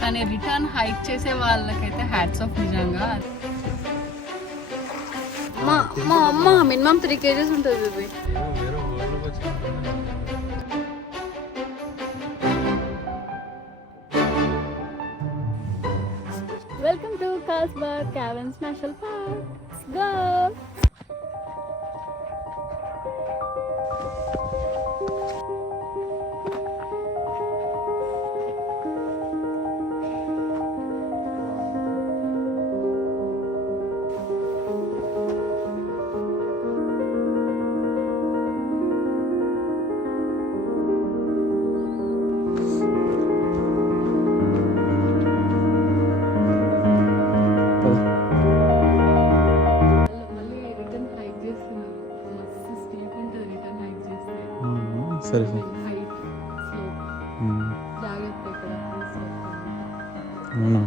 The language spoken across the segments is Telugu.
కానీ రిటర్న్ హైక్ చేసే వాళ్ళకైతే హ్యాట్స్ ఆఫ్ నిజంగా. మా అమ్మ మినిమం 3 kgs ఉంటుంది ఇది. Welcome to Carlsbad Caverns National Park. Go. సరే అవునా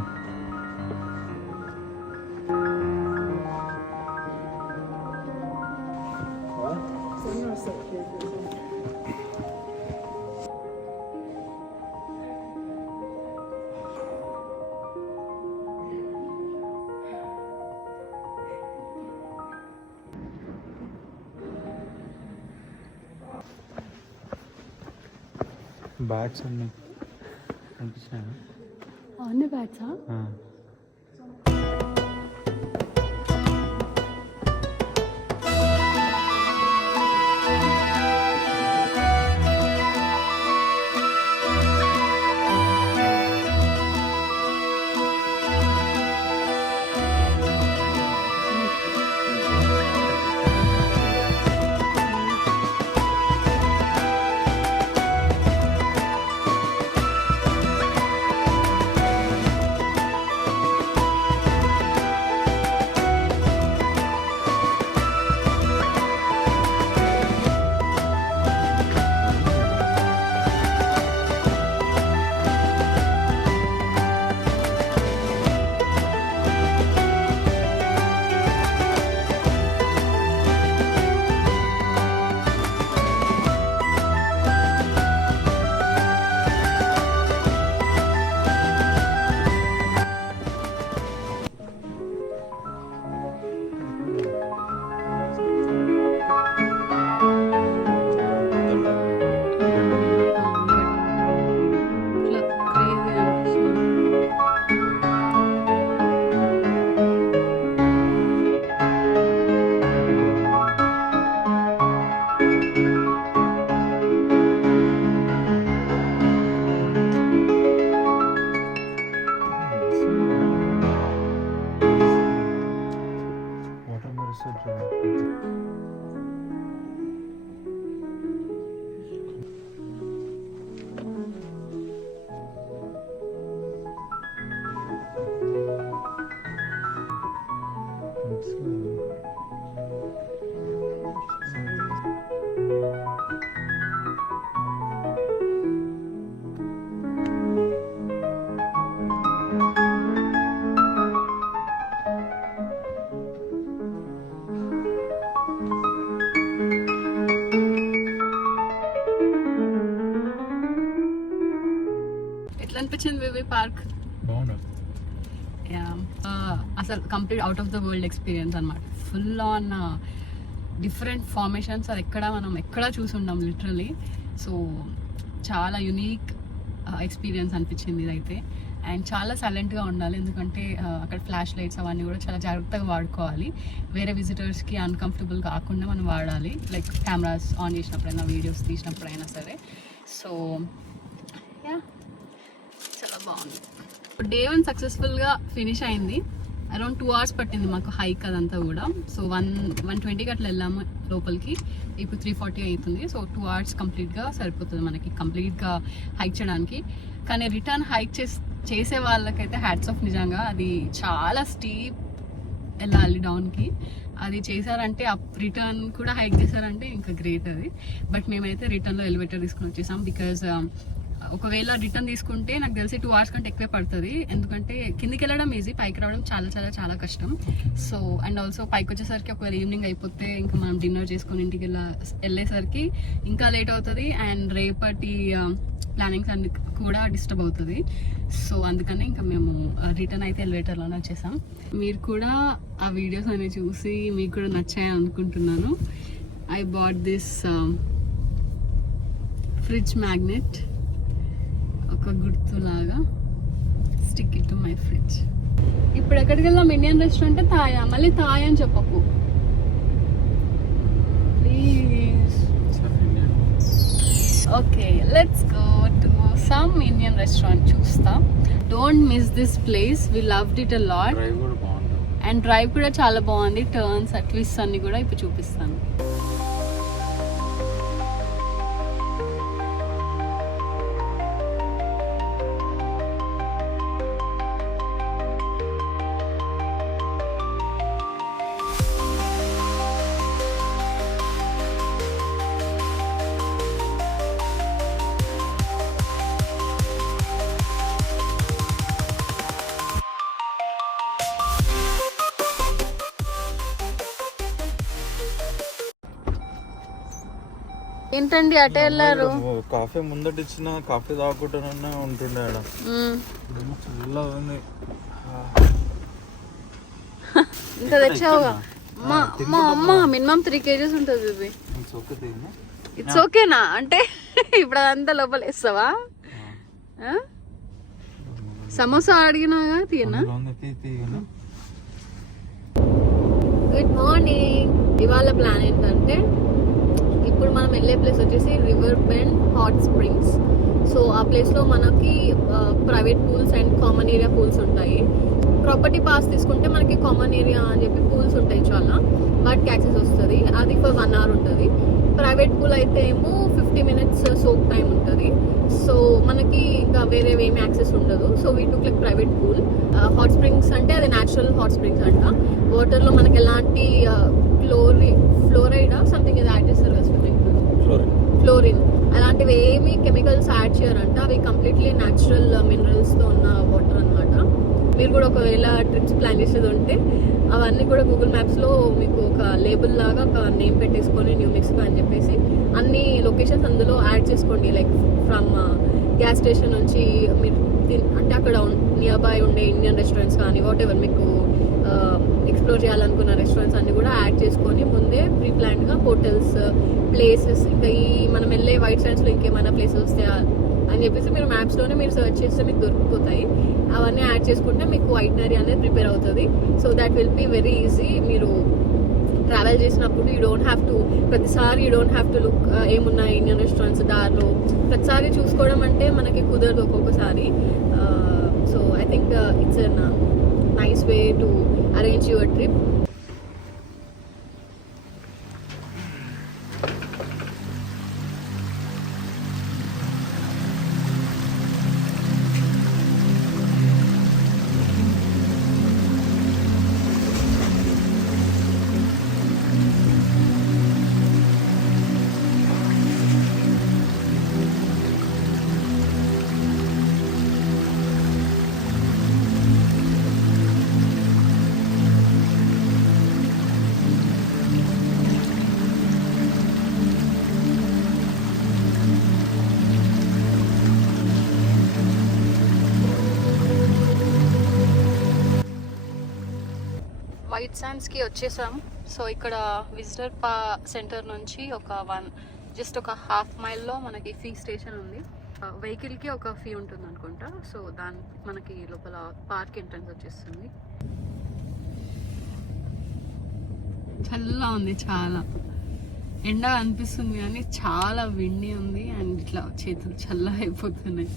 బ్యాట్స్ అన్నీ కనిపించినాయా? అన్ని బ్యాట్సా? అనిపించింది పార్క్ అసలు complete out of the world experience అనమాట. ఫుల్ ఆన్ డిఫరెంట్ ఫార్మేషన్స్ అది మనం ఎక్కడా చూసి ఉన్నాం లిటరలీ. సో చాలా యునీక్ ఎక్స్పీరియన్స్ అనిపించింది ఇదైతే. అండ్ చాలా సైలెంట్గా ఉండాలి, ఎందుకంటే అక్కడ ఫ్లాష్ లైట్స్ అవన్నీ కూడా చాలా జాగ్రత్తగా వాడుకోవాలి. వేరే విజిటర్స్కి అన్కంఫర్టబుల్ కాకుండా మనం వాడాలి, లైక్ కెమెరాస్ ఆన్ చేసినప్పుడైనా, వీడియోస్ తీసినప్పుడైనా సరే. సో యా, చాలా బాగుంది. డే 1 సక్సెస్ఫుల్గా ఫినిష్ అయింది. అరౌండ్ 2 hours పట్టింది మాకు హైక్ అదంతా కూడా. సో 120కి అట్లా వెళ్ళాము లోపలికి. ఇప్పుడు 340 అవుతుంది. సో 2 hours కంప్లీట్గా సరిపోతుంది మనకి కంప్లీట్గా హైక్ చేయడానికి. కానీ రిటర్న్ హైక్ చేసే వాళ్ళకైతే హ్యాట్స్ ఆఫ్ నిజంగా. అది చాలా స్టీప్ వెళ్ళాలి డౌన్కి. అది చేశారంటే రిటర్న్ కూడా హైక్ చేశారంటే ఇంకా గ్రేట్ అది. బట్ మేమైతే రిటర్న్లో ఎలివేటర్ తీసుకుని వచ్చేసాం. బికాజ్ ఒకవేళ రిటర్న్ తీసుకుంటే నాకు తెలిసి 2 hours కంటే ఎక్కువే పడుతుంది. ఎందుకంటే కిందికి వెళ్ళడం ఈజీ, పైకి రావడం చాలా చాలా చాలా కష్టం. సో అండ్ ఆల్సో పైకి వచ్చేసరికి ఒకవేళ ఈవినింగ్ అయిపోతే ఇంకా మనం డిన్నర్ చేసుకొని ఇంటికి వెళ్ళేసరికి ఇంకా లేట్ అవుతుంది. అండ్ రేపటి ప్లానింగ్స్ అన్ని కూడా డిస్టర్బ్ అవుతుంది. సో అందుకని ఇంకా మేము రిటర్న్ అయితే ఎలివేటర్లోనే వచ్చేసాం. మీరు కూడా ఆ వీడియోస్ అన్ని చూసి మీకు కూడా నచ్చాయి అనుకుంటున్నాను. I bought this fridge magnet, ఒక గుర్తులాగా. Stick it to my fridge. ఇప్పుడు ఎక్కడికి వెళ్దాం? ఇండియన్ రెస్టారెంట్ తాయా? మళ్ళీ తాయా అని చెప్పకు please. Okay, let's go to some Indian restaurant. చూస్తా. Don't miss this place, we loved it a lot. And drive కూడా చాలా బాగుంది. టర్న్స్, ట్విస్ట్ అన్ని కూడా ఇప్పుడు చూపిస్తాను. ఏంటండి అటే వెళ్ళారు? కాఫీ ముందట ఇచ్చిన కాఫీ తాగుకుంటానన్నా ఉంటుండే ఆడ. చల్లగా ఉంది. ఇంకా తెచ్చావుగా? మా అమ్మ మినిమం 3 kgs ఉంటుంది ఇది. ఇట్స్ ఓకేనా? అంటే ఇప్పుడు అదంతా లోపల వేస్తావా? సమోసా అడిగినాగా తీయనా? Good morning. ఇవాళ ప్లాన్ ఏంటంటే ఇప్పుడు మనం వెళ్ళే ప్లేస్ వచ్చేసి రివర్బెండ్ హాట్ స్ప్రింగ్స్. సో ఆ ప్లేస్లో మనకి private pools and common area pools ఉంటాయి. ప్రాపర్టీ పాస్ తీసుకుంటే మనకి కామన్ ఏరియా అని చెప్పి పూల్స్ ఉంటాయి చాలా, బట్ యాక్సెస్ వస్తుంది. అది ఫర్ 1 hour ఉంటుంది. ప్రైవేట్ పూల్ అయితే ఏమో 50 minutes సోక్ టైం ఉంటుంది. సో మనకి ఇంకా వేరే ఏమి యాక్సెస్ ఉండదు. So we took like private pool. Hot springs అంటే అది న్యాచురల్ హాట్ స్ప్రింగ్స్ అంట. వాటర్లో మనకి ఎలాంటి ఫ్లోరైడ్ సంథింగ్ ఇది యాడ్ చేస్తారు కదా స్విమ్మింగ్ పూల్, ఫ్లోరిన్ అలాంటివి ఏమి కెమికల్స్ యాడ్ చేయరంట. అవి కంప్లీట్లీ న్యాచురల్ మినరల్స్తో ఉన్న వాటర్ అనమాట. మీరు కూడా ఒకవేళ ట్రిప్స్ ప్లాన్ చేసేది ఉంటే అవన్నీ కూడా గూగుల్ మ్యాప్స్లో మీకు ఒక లేబుల్ లాగా ఒక నేమ్ పెట్టేసుకొని న్యూ మెక్సికో అని చెప్పేసి అన్ని లొకేషన్స్ అందులో యాడ్ చేసుకోండి. లైక్ ఫ్రమ్ గ్యాస్ స్టేషన్ నుంచి మీరు అంటే అక్కడ నియర్ బై ఉండే ఇండియన్ రెస్టారెంట్స్ కానీ వాట్ ఎవర్ మీకు ఎక్స్ప్లోర్ చేయాలనుకున్న రెస్టారెంట్స్ అన్ని కూడా యాడ్ చేసుకొని ముందే ప్రీ ప్లాన్డ్గా హోటల్స్, ప్లేసెస్, ఇంకా ఈ మనం వెళ్ళే వైట్ సాండ్స్లో ఇంకేమైనా ప్లేసెస్ వస్తాయా అని చెప్పేసి మీరు మ్యాప్స్లోనే మీరు సర్చ్ చేస్తే మీకు దొరికిపోతాయి. అవన్నీ యాడ్ చేసుకుంటే మీకు ఐటినరీ అనేది ప్రిపేర్ అవుతుంది. So that will be very easy. మీరు ట్రావెల్ చేసినప్పుడు యూ డోంట్ హ్యావ్ టు ప్రతిసారి లుక్ ఏమున్నాయి ఇండియన్ రెస్టారెంట్స్ దారిలో ప్రతిసారి చూసుకోవడం అంటే మనకి కుదరదు ఒక్కొక్కసారి. So I think it's an nice way to arrange your trip. White శాండ్స్కి వచ్చేసాం. సో ఇక్కడ విజిటర్ సెంటర్ నుంచి జస్ట్ ఒక 1/2 mile మనకి ఫీ స్టేషన్ ఉంది. వెహికల్కి ఒక ఫీ ఉంటుంది అనుకుంటా. సో మనకి లోపల పార్క్ ఎంట్రన్స్ వచ్చేస్తుంది. చల్లగా ఉంది, చాలా ఎండ అనిపిస్తుంది కానీ చాలా విండి ఉంది అండ్ ఇట్లా చేతులు చల్లగా అయిపోతున్నాయి.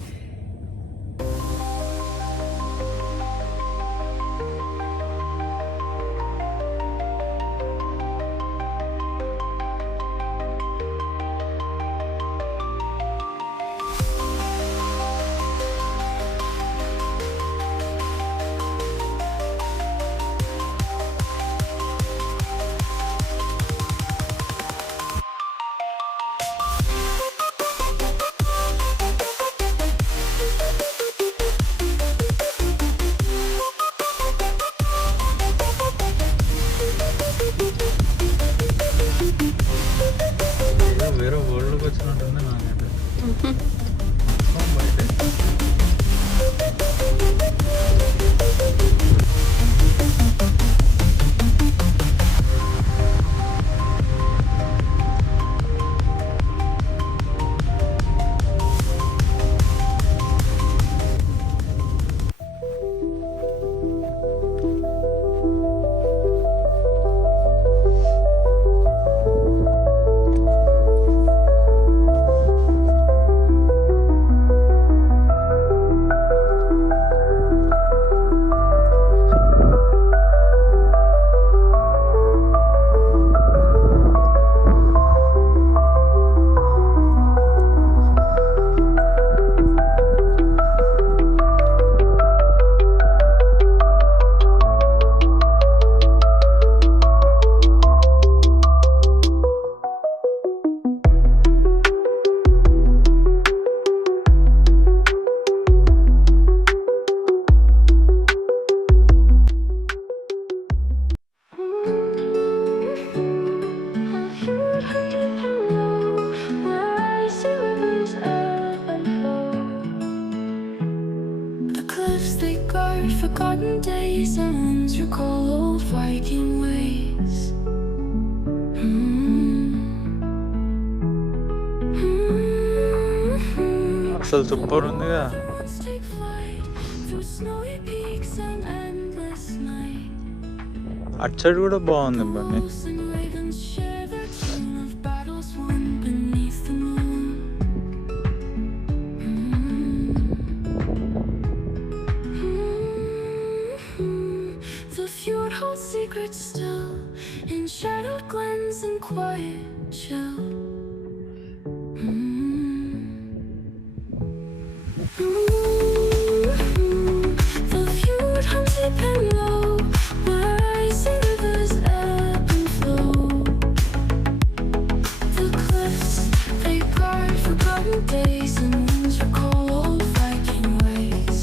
recall old Viking ways. అసలు సూపర్ ఉందిగా. Let's take flight through snowy peaks and endless night. అటు సైడ్ కూడా బాగుంది బండి. Wolves and ravens share their tune of battles won beneath the moon. The fjord holds secrets still in shadowed glens and quiet chill. The fjord hums deep and low, where rising rivers ebb and flow. The cliffs, they guard forgotten days, and winds recall old Viking ways.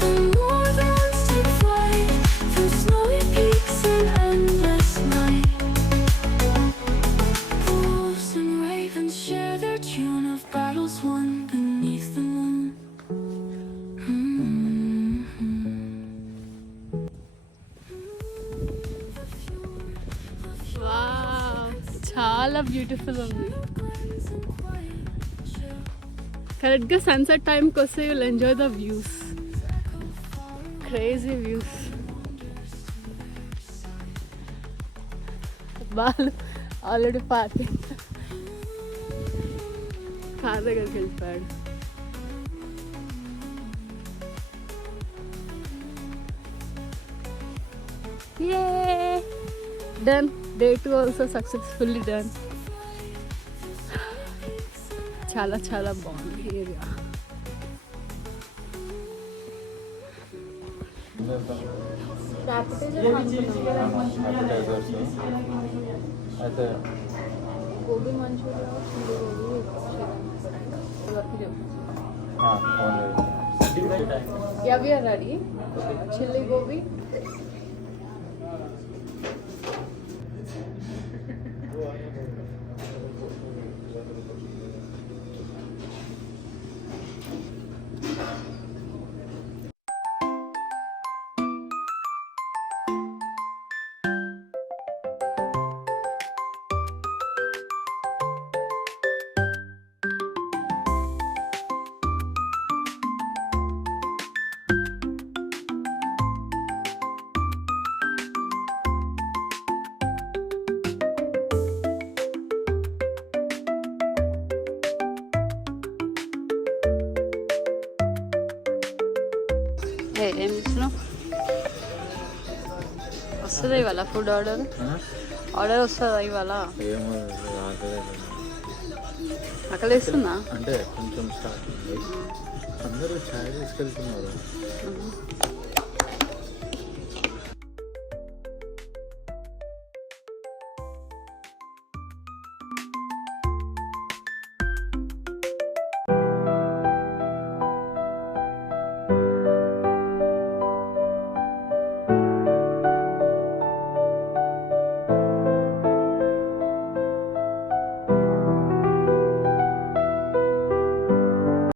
The northern winds take flight through snowy peaks and endless night. Wolves and ravens share their tune of battles won beneath the moon. చాలా బ్యూటిఫుల్ ఉంది. కరెక్ట్గా సన్సెట్ టైంకి వస్తే you'll enjoy the views, crazy views. వాళ్ళు ఆల్రెడీ పార్టీ కార్ దగ్గరికి వెళ్ళిపోయాడు. Done. Day 2 also successfully done. చాలా చాలా బాగుంది ఏరియా. అయితే gobi manchurian, yeah, we are ready. Chili gobi. ఏం ఇస్తున్నావు? వస్తుందా ఇవాళ ఫుడ్ ఆర్డర్? ఆర్డర్ వస్తుందా ఇవాళ? ఏమో ఆకలిస్తుందా? అంటే కొంచెం స్టార్ట్ అందరూ ఛాయ్ తీసుకెళ్తున్నారు.